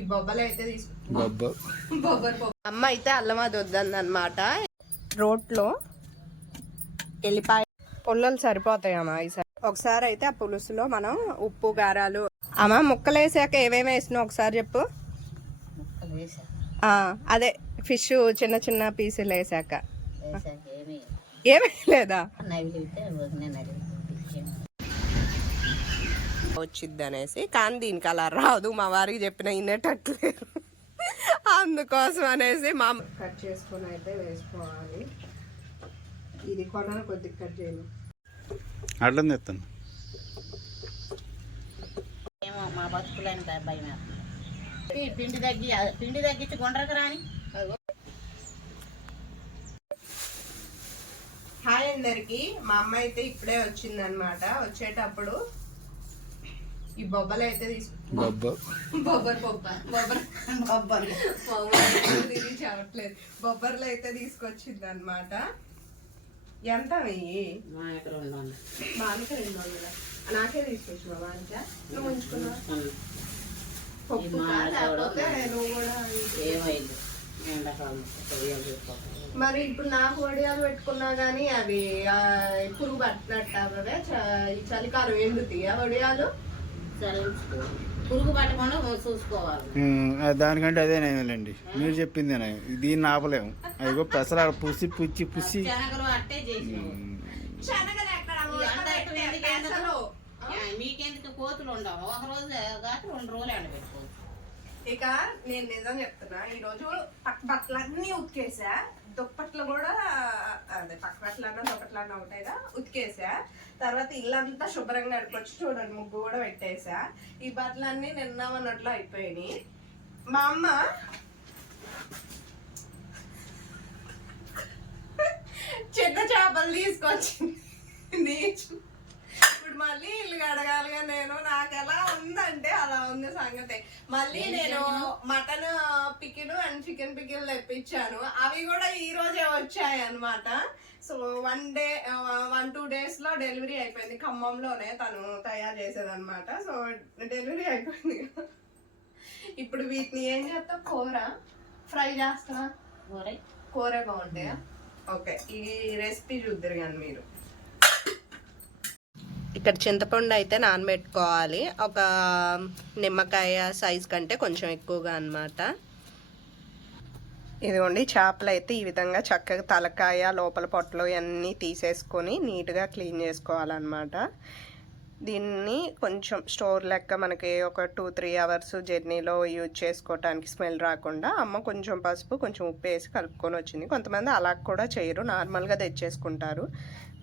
ఈ బొబ్బలు అయితే అమ్మ అయితే అల్లం అది వద్దంది అనమాట రోట్లో ఎల్లిపాయ పుల్లలు సరిపోతాయి అమ్మ ఈసారి ఒకసారి అయితే ఆ పులుసులో మనం ఉప్పు కారాలు అమ్మ ముక్కలు వేసాక ఏమేమి వేసినావు ఒకసారి చెప్పు. అదే ఫిష్ చిన్న చిన్న పీసులు వేసాక. ఏమీ లేదా? వచ్చిద్ది అనేసి కానీ దీనికి అలా రాదు. మా వారికి చెప్పిన వినేటట్లేరు అందుకోసం అనేసి మా కట్ చేసుకొని అయితే వేసుకోవాలి. ఇది కొనాలి కొద్దిగా కట్ చేయను. అడ్డం తెస్తాను ఏమో మా బతుకులని భయం. పిండి తగ్గి పిండి తగ్గించి గుండ్రకు రాని. హాయ్ అందరికి. మా అమ్మ అయితే ఇప్పుడే వచ్చింది అనమాట వచ్చేటప్పుడు ఈ బొబ్బలు అయితే బొబ్బర్ బొబ్బర్లు అయితే తీసుకొచ్చింది అనమాట ఎంత వెయ్యి? రెండు వందల. నాకే తీసుకొచ్చి మా నువ్వు ఉంచుకున్నావు? పప్పు లేకపోతే నువ్వు కూడా. ఏమైంది? మరి ఇప్పుడు నాకు వడియాలు పెట్టుకున్నా గానీ అవి ఆ, పురుగు పట్టినట్టు అవే ఈ చలికాలం ఎండుతాయి ఆ వడియాలు? పురుగు పట్టకుండా చూసుకోవాలి. ఉమ్, ఆ దానికంటే అదే నయమేలండి. మీరు చెప్పింది నయం. దీన్ని ఆపలేము. అదిగో పెసరాలు పుసి పుచ్చి పుసి. మీకెందుకు కోతులు ఉండవు? ఒక రోజు కాక రెండు రోజులు ఎండబెట్టుకోవచ్చు ఇక నేను నిజం చెప్తున్నా. ఈ రోజు పక్క బట్టలన్నీ ఉతికేసా. దుప్పట్లు కూడా అదే పక్కట్లన్నా దుప్పట్లన్నా అన్నా దుప్పట్లు ఉంటాయిగా ఉతికేసా. తర్వాత ఇల్లంతా శుభ్రంగా అడుకొచ్చి చూడండి ముగ్గు కూడా పెట్టేసా. ఈ బట్టలన్నీ నిన్నామన్నట్లు అయిపోయినాయి. మా అమ్మ చిన్న చేపలు తీసుకొచ్చింది. నీచు మళ్ళీ ఇల్లు కడగాలిగా నేను. నాకు ఎలా ఉందంటే అలా ఉంది సంగతి. మళ్ళీ నేను mutton pickle and chicken pickle తెప్పించాను. అవి కూడా ఈ రోజే వచ్చాయి అన్నమాట so one day one two డేస్లో డెలివరీ అయిపోయింది. ఖమ్మంలోనే తను తయారు చేసేది అనమాట సో డెలివరీ అయిపోయింది. ఇప్పుడు వీటిని ఏం చేస్తావు? కూర? ఫ్రై ఒరే కూర. బాగుంటాయా? ఓకే. ఈ రెసిపీ చూద్దరు కానీ మీరు. ఇక్కడ చింతపండు అయితే నానబెట్టుకోవాలి. ఒక నిమ్మకాయ సైజ్ కంటే కొంచెం ఎక్కువగా అన్నమాట. ఇదిగోండి చేపలు అయితే ఈ విధంగా చక్కగా తలకాయ లోపల పొట్టలు ఇవన్నీ తీసేసుకొని నీట్గా క్లీన్ చేసుకోవాలన్నమాట. దీన్ని కొంచెం స్టోర్ లెక్క మనకి ఒక టూ త్రీ అవర్స్ జర్నీలో యూజ్ చేసుకోవటానికి స్మెల్ రాకుండా అమ్మ కొంచెం పసుపు కొంచెం ఉప్పు వేసి కలుపుకొని వచ్చింది. కొంతమంది అలా కూడా చేయరు. నార్మల్గా తెచ్చేసుకుంటారు.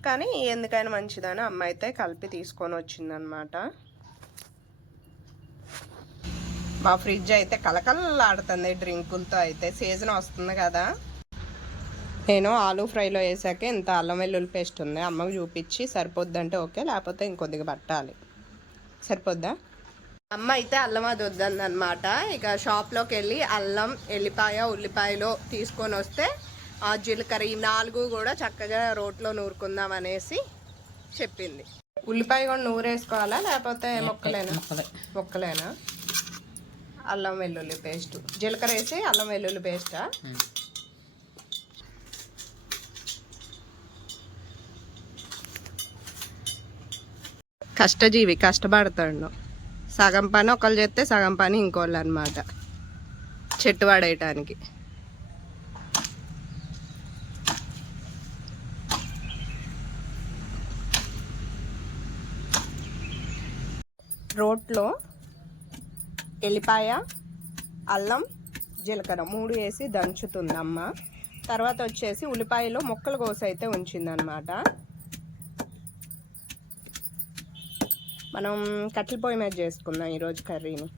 కానీ ఎందుకైనా మంచిదని అమ్మ అయితే కలిపి తీసుకొని వచ్చిందనమాట. మా ఫ్రిడ్జ్ అయితే కలకలలాడుతుంది డ్రింకులతో అయితే. సీజన్ వస్తుంది కదా. నేను ఆలు ఫ్రైలో వేసాక ఇంత అల్లం వెల్లుల్లి పేస్ట్ ఉంది. అమ్మకు చూపించి సరిపోద్దంటే ఓకే లేకపోతే ఇంకొద్దిగా పట్టాలి. సరిపోద్దా? అమ్మ అయితే అల్లం అది వద్దంది అనమాట ఇక షాప్లోకి వెళ్ళి అల్లం ఎల్లిపాయ ఉల్లిపాయలు తీసుకొని వస్తే ఆ జీలకర్ర ఈ నాలుగు కూడా చక్కగా రోట్లో నూరుకుందాం అనేసి చెప్పింది. ఉల్లిపాయ కూడా నూరేసుకోవాలా లేకపోతే మొక్కలేనా? ముక్కలే. మొక్కలేనా? అల్లం వెల్లుల్లి పేస్ట్. జీలకర్ర వేసి అల్లం వెల్లుల్లి పేస్టా కష్టజీవి కష్టపడతాడు. సగం పని ఒకళ్ళు చేస్తే సగం పని ఇంకోళ్ళు అనమాట చెట్టు పడేయటానికి దాంట్లో ఎల్లిపాయ అల్లం జీలకర్ర మూడు వేసి దంచుతుంది అమ్మ తర్వాత వచ్చేసి ఉల్లిపాయలో ముక్కలు కోసి అయితే ఉంచిందనమాట మనం కట్టెల పొయ్యి మీద చేసుకుందాం ఈరోజు కర్రీని.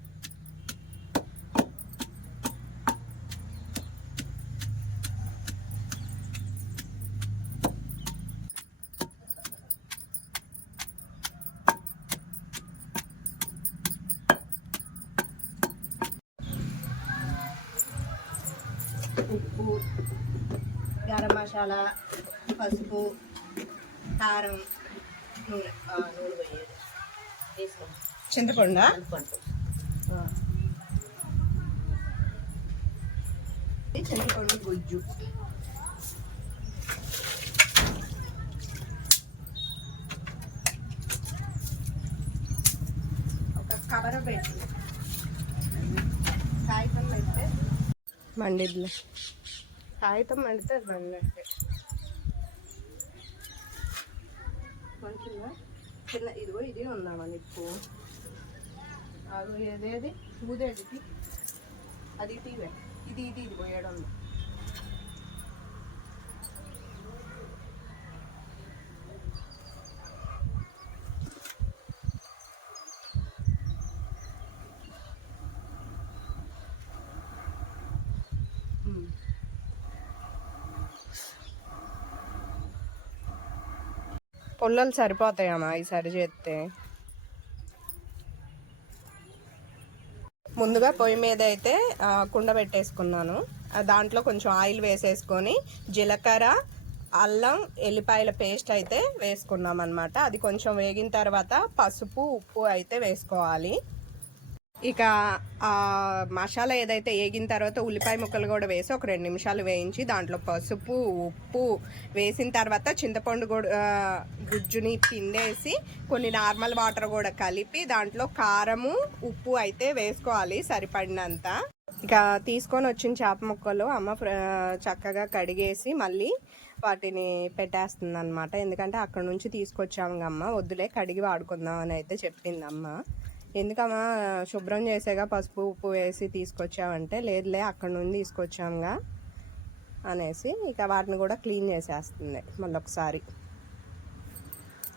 మసాలా పసుపు కారం నూనె నూనె పోయేది. తీసుకో చింతపండు? ఇది చింతపండు గుజ్జు. ఒక కవర్ పెట్టి. కాగితం పెడితే మండిద్లే. కాగితం మండితే అది కొంచెం చిన్న ఇదిగో ఇది ఉందామని నీకు అది ఏదేది ఊదేది అది టీవే ఇది ఇది ఇది ఏడు ఉంది పొల్లలు సరిపోతాయమ్మా ఈసారి చేస్తే ముందుగా పొయ్యి మీద అయితే కుండ పెట్టేసుకున్నాను. దాంట్లో కొంచెం ఆయిల్ వేసేసుకొని జీలకర్ర అల్లం ఎల్లిపాయల పేస్ట్ అయితే వేసుకున్నాం అనమాట అది కొంచెం వేగిన తర్వాత పసుపు ఉప్పు అయితే వేసుకోవాలి. ఇక ఆ మసాలా ఏదైతే వేగిన తర్వాత ఉల్లిపాయ ముక్కలు కూడా వేసి ఒక రెండు నిమిషాలు వేయించి దాంట్లో పసుపు ఉప్పు వేసిన తర్వాత చింతపండు కూడా గుజ్జుని పిండేసి కొన్ని నార్మల్ వాటర్ కూడా కలిపి దాంట్లో కారము ఉప్పు అయితే వేసుకోవాలి సరిపడినంత. ఇక తీసుకొని వచ్చిన చేప ముక్కలు అమ్మ చక్కగా కడిగేసి మళ్ళీ వాటిని పెట్టేస్తుంది అనమాట ఎందుకంటే అక్కడ నుంచి తీసుకొచ్చాము అమ్మ వద్దులే కడిగి వాడుకుందాం అని అయితే చెప్పింది అమ్మ ఎందుకమ్మా శుభ్రం చేసేగా పసుపు ఉప్పు వేసి తీసుకొచ్చావంటే లేదులే అక్కడ నుండి తీసుకొచ్చాముగా అనేసి ఇక వాటిని కూడా క్లీన్ చేసేస్తుంది మళ్ళీ ఒకసారి.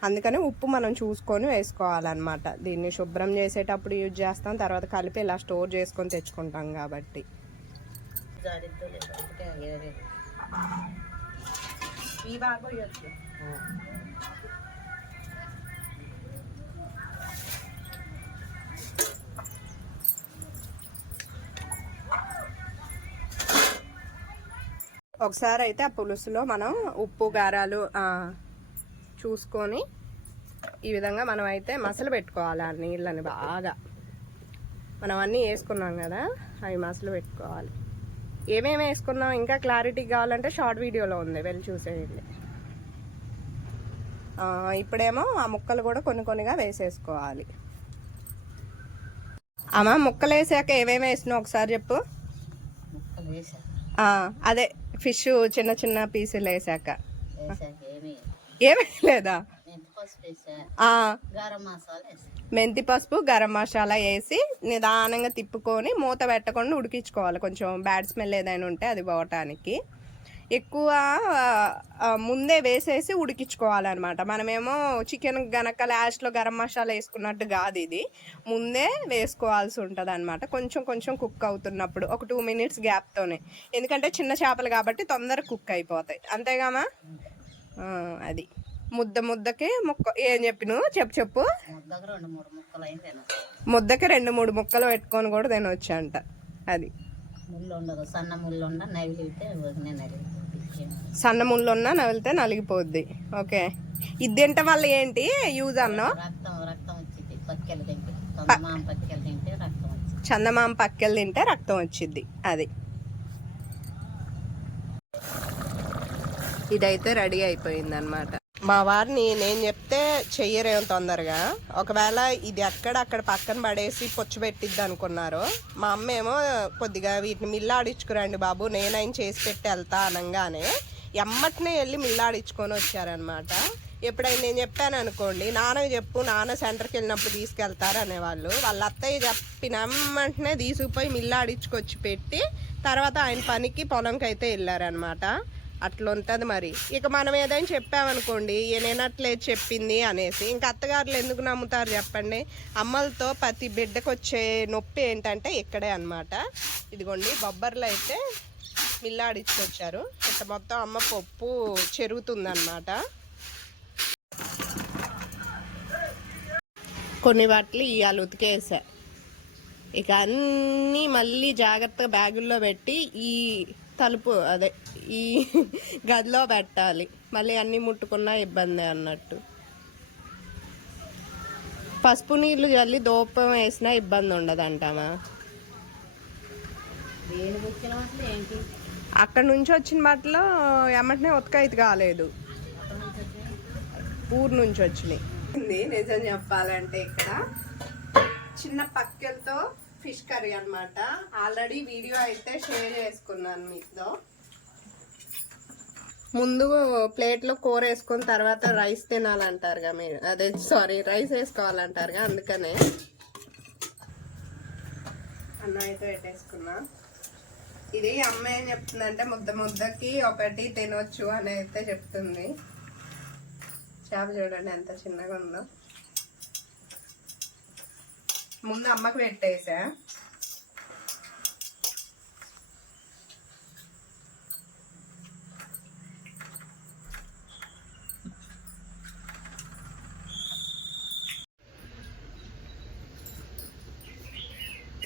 అందుకని ఉప్పు మనం చూసుకొని వేసుకోవాలన్నమాట. దీన్ని శుభ్రం చేసేటప్పుడు యూజ్ చేస్తాం తర్వాత కలిపి ఇలా స్టోర్ చేసుకొని తెచ్చుకుంటాం కాబట్టి. ఈ ఒకసారి అయితే ఆ పులుసులో మనం ఉప్పు గారాలు చూసుకొని ఈ విధంగా మనం అయితే మసలు పెట్టుకోవాలి ఆ నీళ్ళని బాగా. మనం అన్నీ వేసుకున్నాం కదా అవి మసలు పెట్టుకోవాలి. ఏమేమి వేసుకున్నాం? ఇంకా క్లారిటీ కావాలంటే షార్ట్ వీడియోలో ఉంది వెళ్ళి చూసేయండి. ఇప్పుడేమో ఆ ముక్కలు కూడా కొన్ని కొన్నిగా వేసేసుకోవాలి. అమ్మ ముక్కలు వేసాక ఏమేమి వేసినావు? ఒకసారి చెప్పు. అదే ఫిష్ చిన్న చిన్న పీసులు వేసాక. ఏమి లేదా. మెంతి పసుపు గరం మసాలా వేసి నిదానంగా తిప్పుకొని మూత పెట్టకుండా ఉడికించుకోవాలి. కొంచెం బ్యాడ్ స్మెల్ ఏదైనా ఉంటే అది పోవటానికి. ఎక్కువ ముందే వేసేసి ఉడికించుకోవాలన్నమాట. మనమేమో చికెన్ గనక లాస్ట్లో గరం మసాలా వేసుకున్నట్టు కాదు ఇది. ముందే వేసుకోవాల్సి ఉంటుంది అనమాట కొంచెం కొంచెం కుక్ అవుతున్నప్పుడు ఒక టూ మినిట్స్ గ్యాప్తోనే. ఎందుకంటే చిన్న చేపలు కాబట్టి తొందరగా కుక్ అయిపోతాయి. అంతేగామా? అది. ముద్ద ముద్దకి ముక్క ఏం చెప్పిను చెప్పు చెప్పు. ముద్దకు రెండు మూడు ముక్కలు అయింది ముద్దకి రెండు మూడు ముక్కలు పెట్టుకొని కూడా తినొచ్చు అంట అది. ముళ్ళు ఉండదు సన్న ముళ్ళు ఉండ నవిలితే సన్న ముళ్ళున్నా నవిలితే నలిగిపోద్ది. ఓకే. ఇది తింటే వల్ల ఏంటి? యూజ్ అన్నో? రక్తం రక్తం వచ్చింది పక్కెలు తింటే తొందమామ పక్కెలు తింటే రక్తం వచ్చింది చందమామ పక్కెలు తింటే రక్తం వచ్చింది అది. ఇదైతే రెడీ అయిపోయింది అనమాట మా వారిని నేను చెప్తే చెయ్యరేం తొందరగా. ఒకవేళ ఇది ఎక్కడ అక్కడ పక్కన పడేసి పొచ్చు పెట్టిద్ది అనుకున్నారు. మా అమ్మ ఏమో కొద్దిగా వీటిని మిల్లాడించుకురండి బాబు నేనైన చేసి పెట్టి వెళ్తా అనగానే ఎమ్మటనే వెళ్ళి మిల్లాడించుకొని వచ్చారనమాట ఎప్పుడైనా నేను చెప్పాను అనుకోండి నాన్న చెప్పు నాన్న సెంటర్కి వెళ్ళినప్పుడు తీసుకెళ్తారు అనేవాళ్ళు. వాళ్ళ అత్తయ్య చెప్పిన వెంటనే తీసుకుపోయి మిల్లాడించుకొచ్చి పెట్టి తర్వాత ఆయన పనికి పొలంకి అయితే వెళ్ళారనమాట అట్లా ఉంటుంది మరి. ఇక మనం ఏదైనా చెప్పామనుకోండి నేనట్లేదు చెప్పింది అనేసి. ఇంకా అత్తగారులు ఎందుకు నమ్ముతారు చెప్పండి? అమ్మలతో ప్రతి బిడ్డకు వచ్చే నొప్పి ఏంటంటే ఇక్కడే అన్నమాట. ఇదిగోండి బొబ్బర్లు అయితే మిల్లాడించుకొచ్చారు ఇట్లా మొత్తం అమ్మ పప్పు చెరుగుతుందన్నమాట. కొన్ని వాటిని ఇవాళ ఉతికేసా. ఇక అన్నీ మళ్ళీ జాగ్రత్తగా బ్యాగుల్లో పెట్టి ఈ తలుపు అదే ఈ గదిలో పెట్టాలి. మళ్ళీ అన్నీ ముట్టుకున్నా ఇబ్బంది అన్నట్టు. పసుపు నీళ్ళు చల్లి దూపం వేసినా ఇబ్బంది ఉండదంటామా? అసలు ఏంటి? అక్కడ నుంచి వచ్చిన బట్టలు ఎమ్మటనే ఉతకైతే కాలేదు. ఊరు నుంచి వచ్చినాయి. నిజం చెప్పాలంటే ఇక్కడ చిన్న పక్కెలతో ఫిష్ కర్రీ అనమాట ఆల్రెడీ వీడియో అయితే షేర్ చేసుకున్నాను మీతో. ముందు ప్లేట్లో కూర వేసుకున్న తర్వాత రైస్ తినాలంటారుగా మీరు. అదే సారీ రైస్ వేసుకోవాలంటారుగా అందుకనే. అన్న అయితే పెట్టేసుకున్నా. ఇది అమ్మ ఏం చెప్తుందంటే ముద్ద ముద్దకి ఒకటి తినొచ్చు అని అయితే చెప్తుంది. చేప చూడండి ఎంత చిన్నగా ఉందో. ముందు అమ్మకు పెట్టేసా.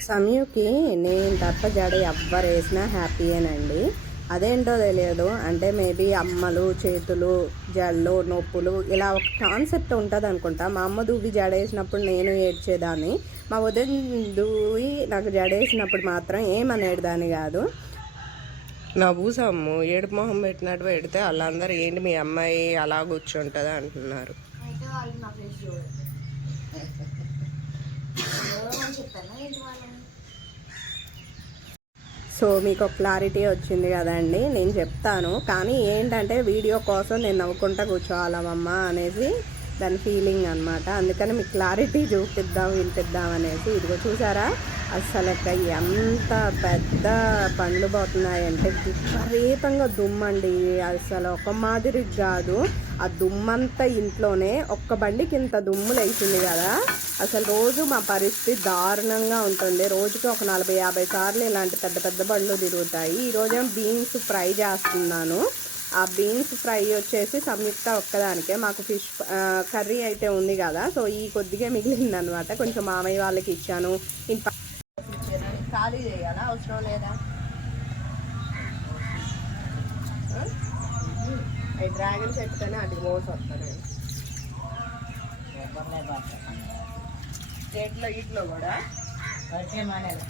సమయకి నేను తప్ప జడ ఎవ్వరు వేసినా హ్యాపీయేనండి అదేంటో తెలియదు. అంటే మేబీ అమ్మలు చేతులు జడలు నొప్పులు ఇలా ఒక కాన్సెప్ట్ ఉంటుంది అనుకుంటా మా అమ్మ దువ్వి జడ వేసినప్పుడు నేను ఏడ్చేదాన్ని. మా ఉదయం దువ్వి నాకు జడ వేసినప్పుడు మాత్రం ఏమనేదాన్ని కాదు. నా పూసమ్ము ఏడుపు మొహం పెట్టినట్టు పెడితే వాళ్ళందరూ ఏంటి మీ అమ్మాయి అలా కూర్చుంటుంది అంటున్నారు. సో మీకు ఒక క్లారిటీ వచ్చింది కదండి నేను చెప్తాను. కానీ ఏంటంటే వీడియో కోసం నేను నవ్వుకుంటా కూర్చోవాలమ్మా అనేసి దాని ఫీలింగ్ అన్నమాట. అందుకని మీకు క్లారిటీ చూపిద్దాం వినిపిద్దాం అనేసి. ఇదిగో చూసారా? అసలు ఎంత పెద్ద పండ్లు పోతున్నాయంటే విపరీతంగా దుమ్మండి అసలు ఒక మాదిరి కాదు. ఆ దుమ్మంతా ఇంట్లోనే ఒక్క బండికి ఇంత దుమ్ము లేచింది కదా. అసలు రోజు మా పరిస్థితి దారుణంగా ఉంటుంది. రోజుకి ఒక నలభై యాభై సార్లు ఇలాంటి పెద్ద పెద్ద బండ్లు తిరుగుతాయి. ఈరోజు బీన్స్ ఫ్రై చేస్తున్నాను. ఆ బీన్స్ ఫ్రై వచ్చేసి సంయుక్త ఒక్కదానికే. మాకు ఫిష్ కర్రీ అయితే ఉంది కదా. సో ఈ కొద్దిగా మిగిలింది అనమాట కొంచెం మామయ్య వాళ్ళకి ఇచ్చాను. ఇంక ఖాళీ చేయాలా? అవసరం లేదా? డ్రాగన్స్ ఎత్తుకొని అది మోసి వస్తాను. చేతిలో ఇట్లో కూడా? మానేది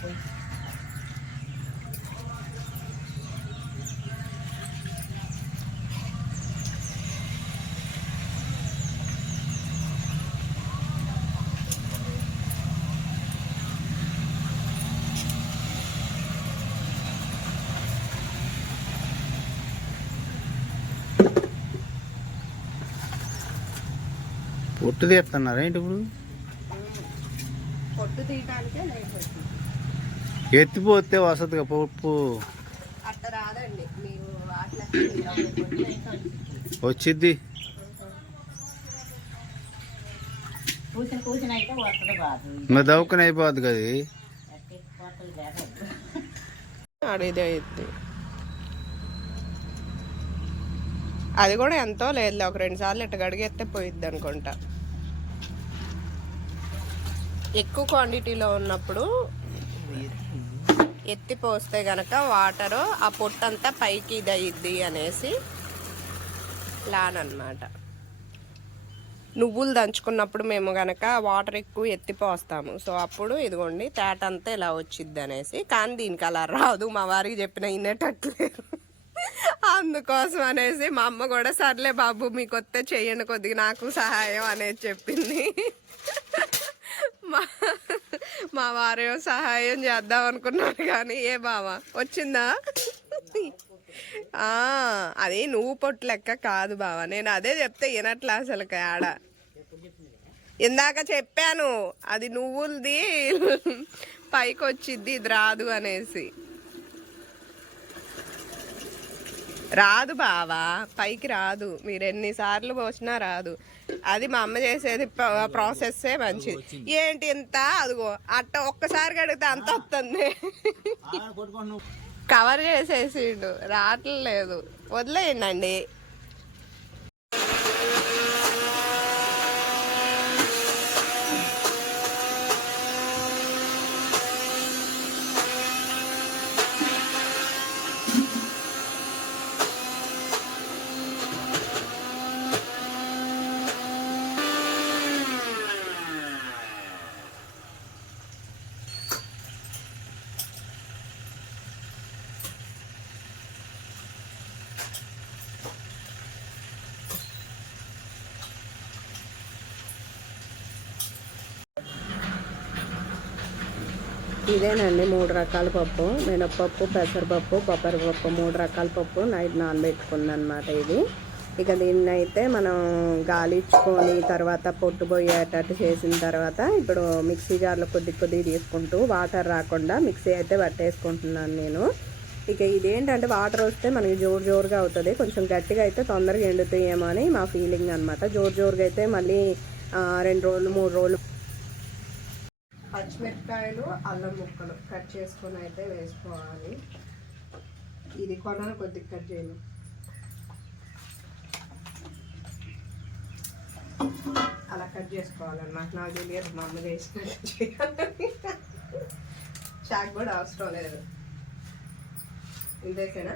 పొట్టు తీస్తున్నారా ఏంటి ఇప్పుడు? పొట్టు తీయడానికే లేట్ వచ్చింది ఎత్తిపోతే వసతిగా పప్పు మీరు వచ్చిద్ది. అయితే ఇంకా దవ్వుకుని అయిపోద్ది కదా ఎత్తి అది కూడా ఎంతో లేదు ఒక రెండు సార్లు ఇట్ట గడిగెత్తే పోయిద్ది అనుకుంటా. ఎక్కువ క్వాంటిటీలో ఉన్నప్పుడు ఎత్తి పోస్తే గనక వాటర్ ఆ పొట్టంతా పైకి ఇది అనేసి ప్లాన్ అన్నమాట. నువ్వులు దంచుకున్నప్పుడు మేము గనక వాటర్ ఎక్కువ ఎత్తిపోస్తాము సో అప్పుడు ఇదిగోండి తేట అంతా ఇలా వచ్చిద్ది అనేసి. కానీ దీనికి అలా రాదు. మా వారికి చెప్పిన వినేటట్లేరు అందుకోసం అనేసి మా అమ్మ కూడా సర్లే బాబు మీకు వస్తే చేయండి కొద్దిగా నాకు సహాయం అనేది చెప్పింది. మా మా వారేమో సహాయం చేద్దాం అనుకున్నాను కానీ ఏ బావా వచ్చిందా? ఆ, అది నువ్వు పొట్టు లెక్క కాదు బావా. నేను అదే చెప్తే వినట్లా అసలు ఆడ. ఇందాక చెప్పాను అది నువ్వులది పైకి వచ్చిద్ది ఇది రాదు అనేసి. రాదు బావా పైకి రాదు. మీరు ఎన్నిసార్లు పోసినా రాదు. అది మా అమ్మ చేసేది ప్రాసెస్సే మంచిది. ఏంటి ఇంత? అదిగో అట్ట ఒక్కసారి కడిగితే అంత వస్తుంది. కవర్ చేసేసిండు రావట్లేదు. వదిలేయండి ఇదేనండి మూడు రకాల పప్పు. మినప్పప్పు పెసరపప్పు బొబ్బరిపప్పు మూడు రకాల పప్పు నైట్ నానబెట్టుకుందనమాట ఇది. ఇక దీన్ని అయితే మనం గాలిచ్చుకొని తర్వాత పొట్టు పోయేటట్టు చేసిన తర్వాత ఇప్పుడు మిక్సీ జార్లో కొద్ది కొద్దిగా తీసుకుంటూ వాటర్ రాకుండా మిక్సీ అయితే పట్టేసుకుంటున్నాను నేను. ఇక ఇదేంటంటే వాటర్ వస్తే మనకి జోరు జోరుగా అవుతుంది. కొంచెం గట్టిగా అయితే తొందరగా ఎండుతాయేమో అని మా ఫీలింగ్ అనమాట జోరు జోరుగా అయితే మళ్ళీ రెండు రోజులు మూడు రోజులు పచ్చిమిరపకాయలు అల్లం ముక్కలు కట్ చేసుకొని అయితే వేసుకోవాలి. ఇది కొనాలి కొద్దిగా కట్ చేయను. అలా కట్ చేసుకోవాలన్నమాట. నాకు తెలియదు మా అమ్మ చేసినట్టు చేయాలని. చాక్ కూడా అవసరం లేదు. ఇంతేసేనా.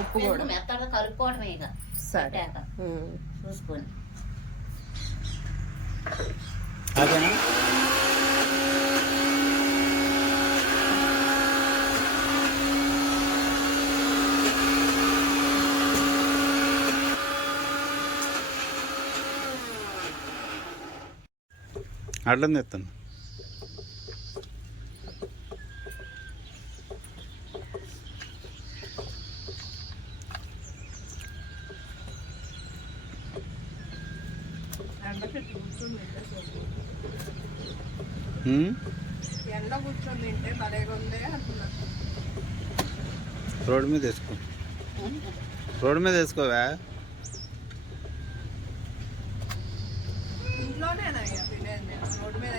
ఉప్పు కూడా మెత్తగా కలుపుకోవటమే ఇక. సరే పెట్టాక ఉమ్. చూసుకొని అదేనా అడ్డం తెస్తాను రోడ్డు మీద వేసుకో. రోడ్డు మీద వేసుకోవా? రోడ్డు మీద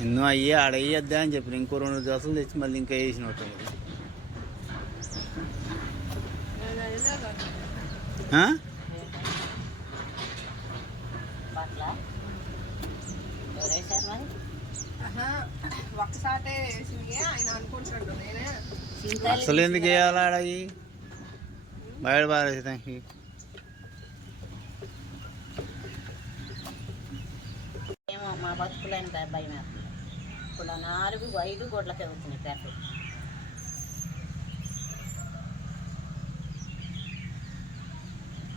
ఎన్నో అయ్యి ఆడ వేయద్దా అని చెప్పి ఇంకో రెండు దోశలు తెచ్చి మళ్ళీ ఇంకా వేసినట్టు నేను వెళ్ళలేదు ఆ? పట్ల ఎవరేసారు మరి ఆహా, ఒక్కసాటే వేసినవి ఆయన అనుకుంటున్నాడు నేనే సింతాలు అసలు ఎందుకు వేయాలి బయట పారేసి ఏమో మా బతుకులైన భయ- ఇప్పుడు నాలుగు ఐదు గొడ్లకి అవుతున్నాయి పెట్టలు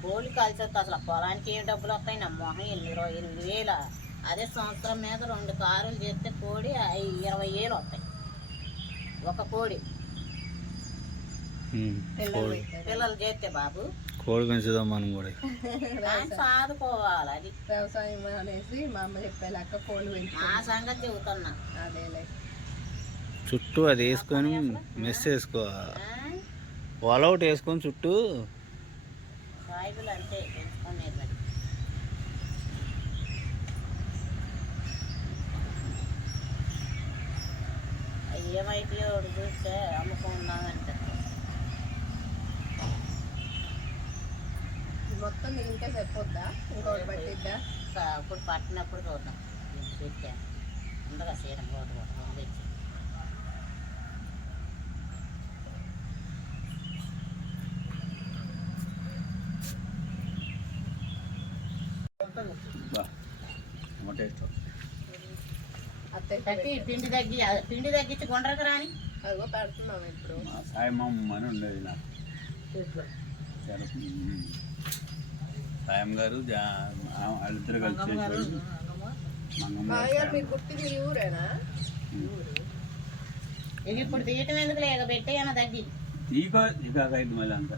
కోళ్ళు కాల్చేస్తే అసలు పొలానికి ఏం డబ్బులు వస్తాయి? నా మొహం ఎనిమిది రూ- ఎనిమిది వేల. అదే సంవత్సరం మీద రెండు కారులు చేస్తే కోడి ఇరవై వేలు వస్తాయి. ఒక కోడి. కోడి. పిల్లలు చేస్తే బాబు. కోడి పెంచుదాం మనం కూడా సాదుకోవాలి అది. వ్యవసాయం అనేసి మా అమ్మ చెప్పే లెక్క కోళ్ళు పెంచు ఆ సంగతి చెబుతున్నా. అదేలే. చుట్టూ అది వేసుకొని మెస్ వేసుకోవాలి. ఒకటి వేసుకొని చుట్టూ సాయిబులు అంతే పెంచుకునేది మరి ఏమైతే ఒకటి చూస్తే అమ్ముకున్నామంటే మొత్తం దీనికే సరిపోద్దా? ఇంకోటి పట్టిద్దా? అప్పుడు పట్టినప్పుడు చూద్దాం. పెట్టాను ఉండగా సీరం రోడ్డు కూడా తెచ్చి అత్తయ్య తగ్గి పిండి తగ్గి పిండి తగ్గించి గుండ్రకు రాని? అదిగో పెడుతున్నాం ఇప్పుడు. సాయమమ్మ అని ఉండేది నాకు. సాయం గారు వాళ్ళిద్దరు కలిసి ఇది ఇప్పుడు తీయటం ఎందుకు లేక పెట్టేయన తగ్గి ఈక ఐదు మళ్ళీ అంత.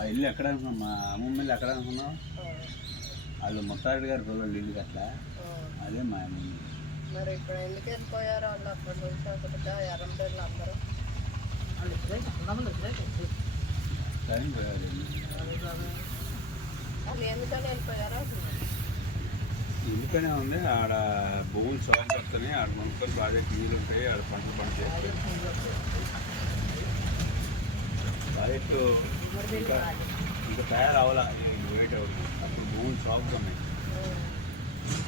మా ఇల్లు ఎక్కడ అనుకున్నాం మా అమ్మమ్మ ఇల్లు ఎక్కడ అనుకున్నాం వాళ్ళు ముత్తారెడ్డి గారు పిల్లలు ఇల్లు అట్లా అదే మా అమ్మమ్మ. మరి ఇప్పుడు ఎందుకు వెళ్ళిపోయారు వాళ్ళు అప్పటి నుంచి? అక్కడికి ఎర్రంపల్లి అందరూ. కానీ పోయారు ఇల్లు. వాళ్ళు ఎందుకని వెళ్ళిపోయారో? అసలు ఎందుకనే ఉంది. ఆడ భూములు సాగు వస్తున్నాయి ఆడ మొక్కలు బాగా నీళ్ళు ఉంటాయి. ఆడ పంటలు పంట చేస్తాయి ప్రాజెక్టు ఇంకా ఇంకా తయారు అవ్వాలా వెయిట్ అవ్వదు అప్పుడు భూములు సాగుతున్నాయి ఉన్నాయి.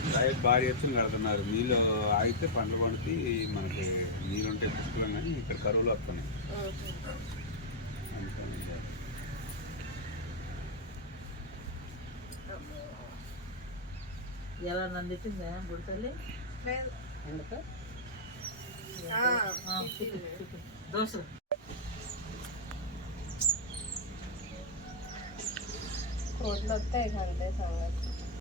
ప్రాజెక్ట్ భారీ ఎత్తున కడుతున్నారు. నీళ్ళు ఆగితే పంటలు పండుతాయి మనకి నీళ్ళు ఉంటే పుష్కలం కానీ ఇక్కడ కరువులు వస్తున్నాయి. ఎలా ఎందుకు? ఆ, దోశ. కోట్లు వస్తాయి ఇక అంతే సంగతి